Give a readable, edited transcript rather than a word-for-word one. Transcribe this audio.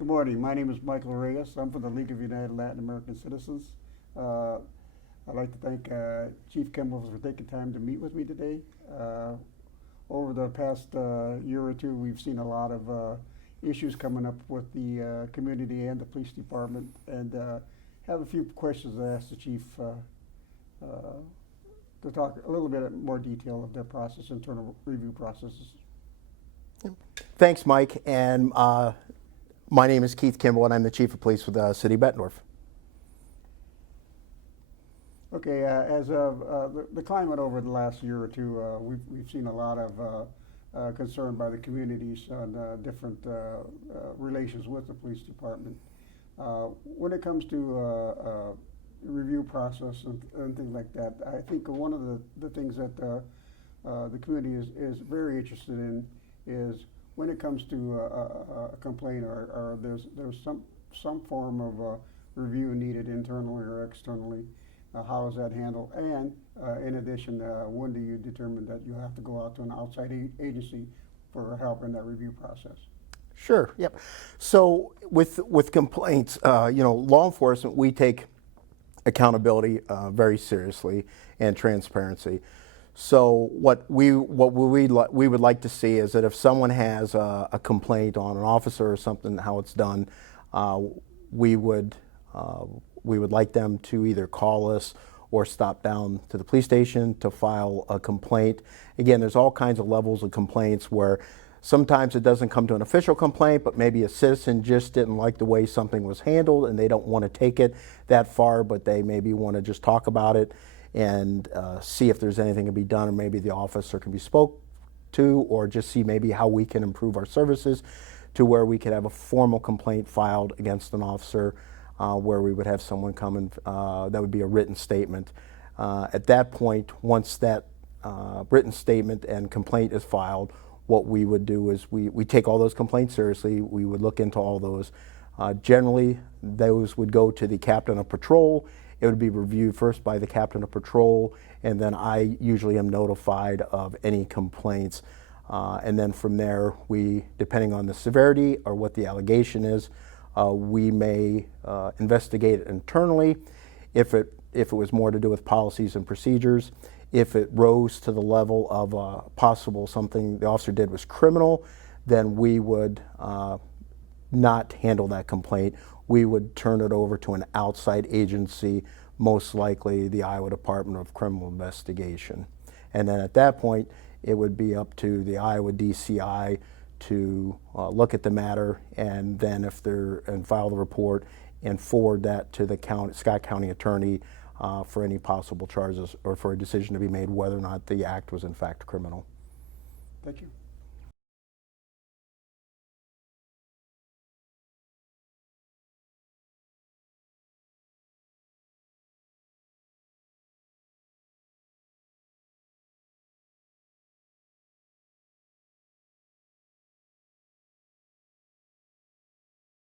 Good morning. My name is Michael Reyes. I'm from the League of United Latin American Citizens. I'd like to thank Chief Kimball for taking time to meet with me today. Over the past year or two, we've seen a lot of issues coming up with the community and the police department, and have a few questions to ask the chief to talk a little bit more detail of their process, internal review processes. Thanks, Mike. And my name is Keith Kimball, and I'm the Chief of Police with the City of Bettendorf. Okay, as of the climate over the last year or two, we've seen a lot of concern by the communities on different relations with the police department. When it comes to review process and things like that, I think one of the things that the community is very interested in is when it comes to a complaint or there's some form of review needed internally or externally. How is that handled? And in addition, when do you determine that you have to go out to an outside agency for help in that review process? Sure. Yep. So with complaints, law enforcement, we take accountability very seriously and transparency. So what we would like to see is that if someone has a complaint on an officer or something, how it's done, we would like them to either call us or stop down to the police station to file a complaint. Again, there's all kinds of levels of complaints where sometimes it doesn't come to an official complaint, but maybe a citizen just didn't like the way something was handled and they don't want to take it that far, but they maybe want to just talk about it and see if there's anything to be done, or maybe the officer can be spoke to, or just see maybe how we can improve our services to where we could have a formal complaint filed against an officer, where we would have someone come and that would be a written statement. At that point, once that written statement and complaint is filed, what we would do is we take all those complaints seriously. We would look into all those. Generally, those would go to the captain of patrol. It would be reviewed first by the captain of patrol, and then I usually am notified of any complaints. And then from there, depending on the severity or what the allegation is, we may investigate it internally if it was more to do with policies and procedures. If it rose to the level of possible something the officer did was criminal, then we would not handle that complaint. We would turn it over to an outside agency, most likely the Iowa Department of Criminal Investigation. And then at that point, it would be up to the Iowa DCI to look at the matter, and then and file the report and forward that to the Scott County Attorney for any possible charges or for a decision to be made whether or not the act was in fact criminal. Thank you.